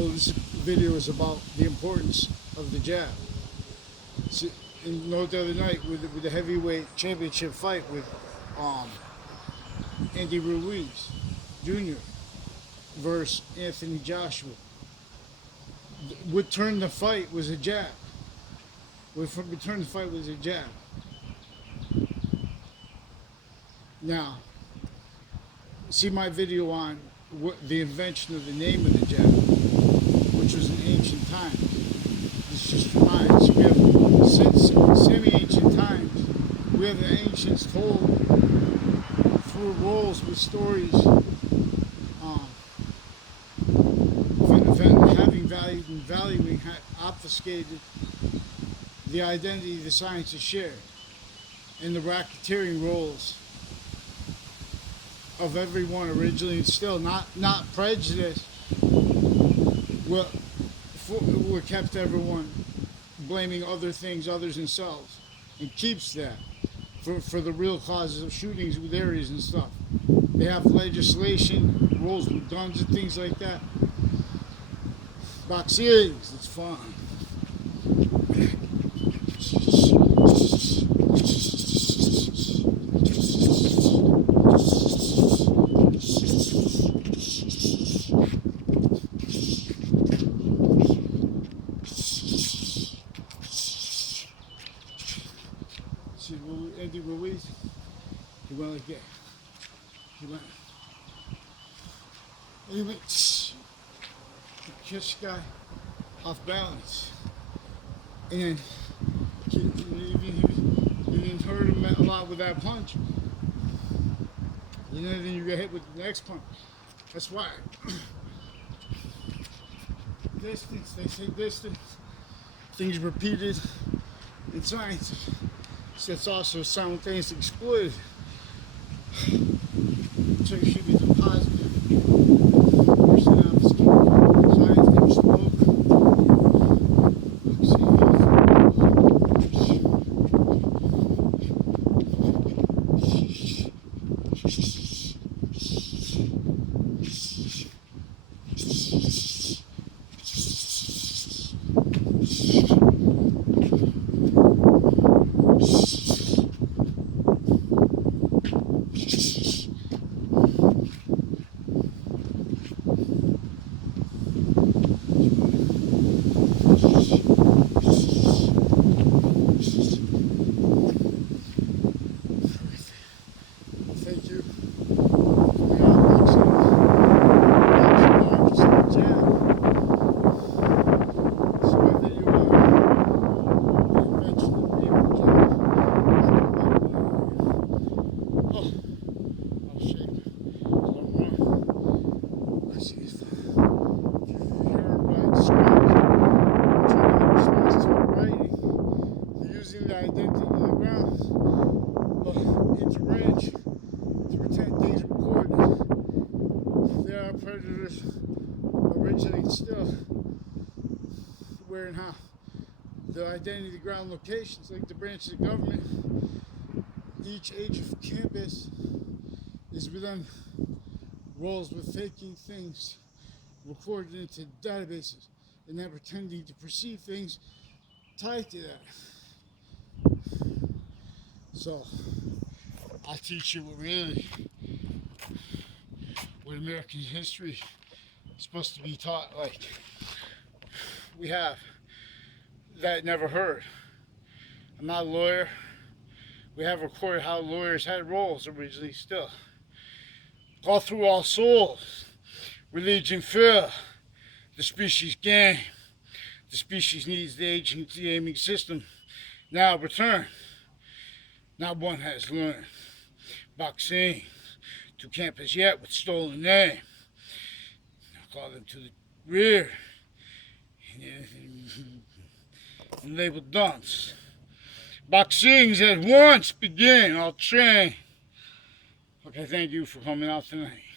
So this video is about the importance of the jab. So, and you know, the other night with the heavyweight championship fight with um, Andy Ruiz Jr. versus Anthony Joshua, what turned the fight was a jab. What turned the fight was a jab. Now, see my video on the invention of the name of the jab, which was in ancient times. This just reminds we have since semi-ancient times. We have the ancients told through roles with stories, having valued and valuing, obfuscated the identity the sciences share, and the racketeering roles of everyone originally and still, not prejudice, what kept everyone blaming other things, others themselves, and keeps that for the real causes of shootings with areas and stuff. They have legislation, rules with guns and things like that. Boxings, it's fun. See, Andy Ruiz, he went like that. He went, catch the guy off balance. And he didn't hurt him a lot with that punch. You know, then you get hit with the next punch. That's why. Distance, they say distance. Things repeated in science. So it's also simultaneously exploited. So you should be the positive. Science can smoke. Thank you. Using the identity of the grounds into range to pretend things are recorded. There are predators originally still where and how the identity of the ground locations, like the branches of government, each age of campus is within roles with faking things recorded into databases and then pretending to perceive things tied to that. So I teach you what American history is supposed to be taught. Like we have that never heard. I'm not a lawyer. We have recorded how lawyers had roles originally still. All through all souls, religion, fear, the species game. The species needs the agency aiming system now return. Not one has learned. Boxing to campus yet with stolen name. I'll call them to the rear and labeled dunce. Boxings at once begin. I'll train. Okay, thank you for coming out tonight.